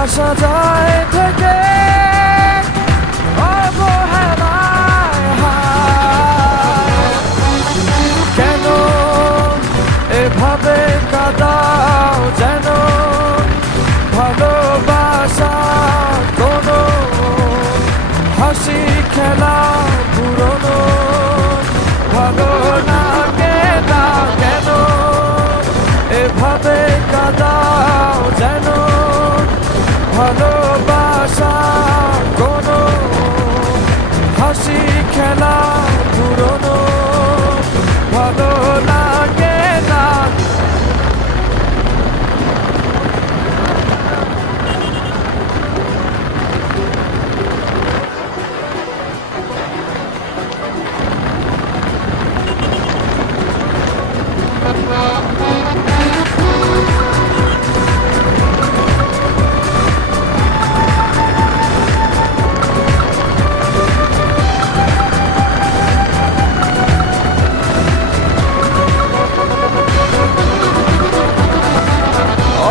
ভালোবাসা যায় থেকে অবহেলায় হায়। কেন এভাবে কাঁদাও যেন ভালোবাসা কোনো হাসি খেলা পুরনো ভালো লাগে না। কেন এভাবে কাঁদাও যেন ভালোবাসা কোনো হাসি খেলা পুরনো ভালো লাগে না।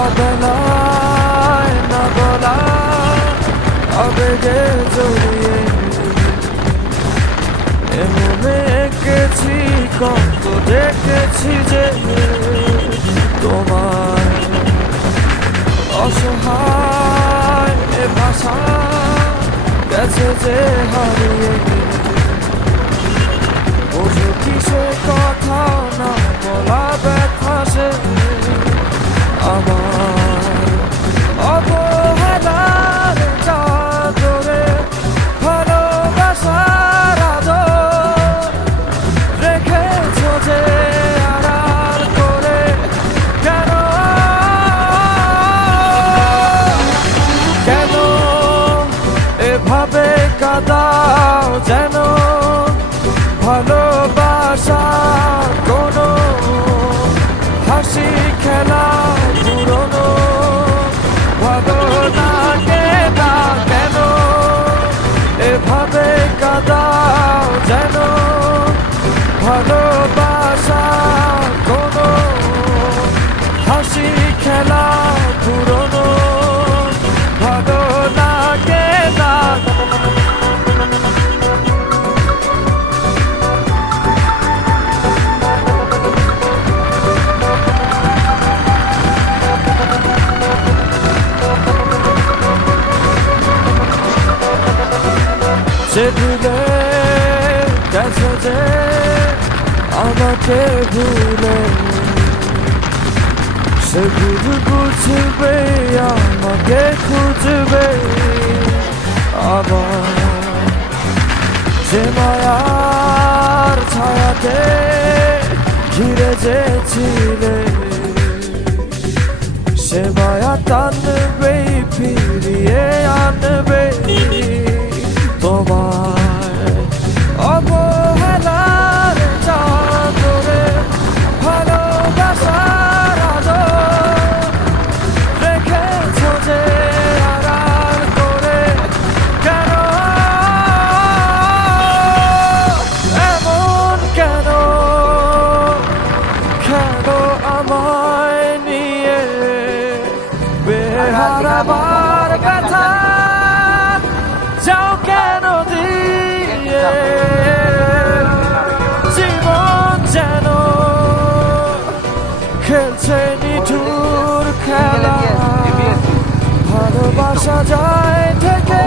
অবেলায় না বলা আবেগে জড়িয়ে এমনে এঁকেছি কত দেখেছি যে তোমার অসহায় এ ভাষা গেছে যে হারিয়ে বোঝো কি সে কথা না বলা ব্যথা সে আমার অবহেলার চাদরে ভালোবাসার আদর রেখেছো যে আড়াল করে। কেন কেন এভাবে কাঁদাও যেন ভালোবাসা কোনো হাসি খেলা পুরনো ভালো লাগে না। কেন এভাবে কাঁদাও যেন ভালোবাসা কোনো হাসি খেলা পুরনো ভালো লাগে না। সে ভুলে গেছে যে আমাকে ভুলে সে ভুল বুঝবে আমাকে খুঁজবে আবার। যে মায়ার ছায়াতে ঘিরে যেছিলে সে মায়া টানবে ফিরিয়ে আনবে তোমার অবহেলার চাদরে ভালোবাসার আদর রেখেছো যে আড়াল করে। কেন এমন কেন কেন আমায় নিয়ে বেহারাবার ব্যথা যাও কেন দিয়ে জীবন যেন খেলছে নিঠুর খেলা ভালোবাসা যায় থেকে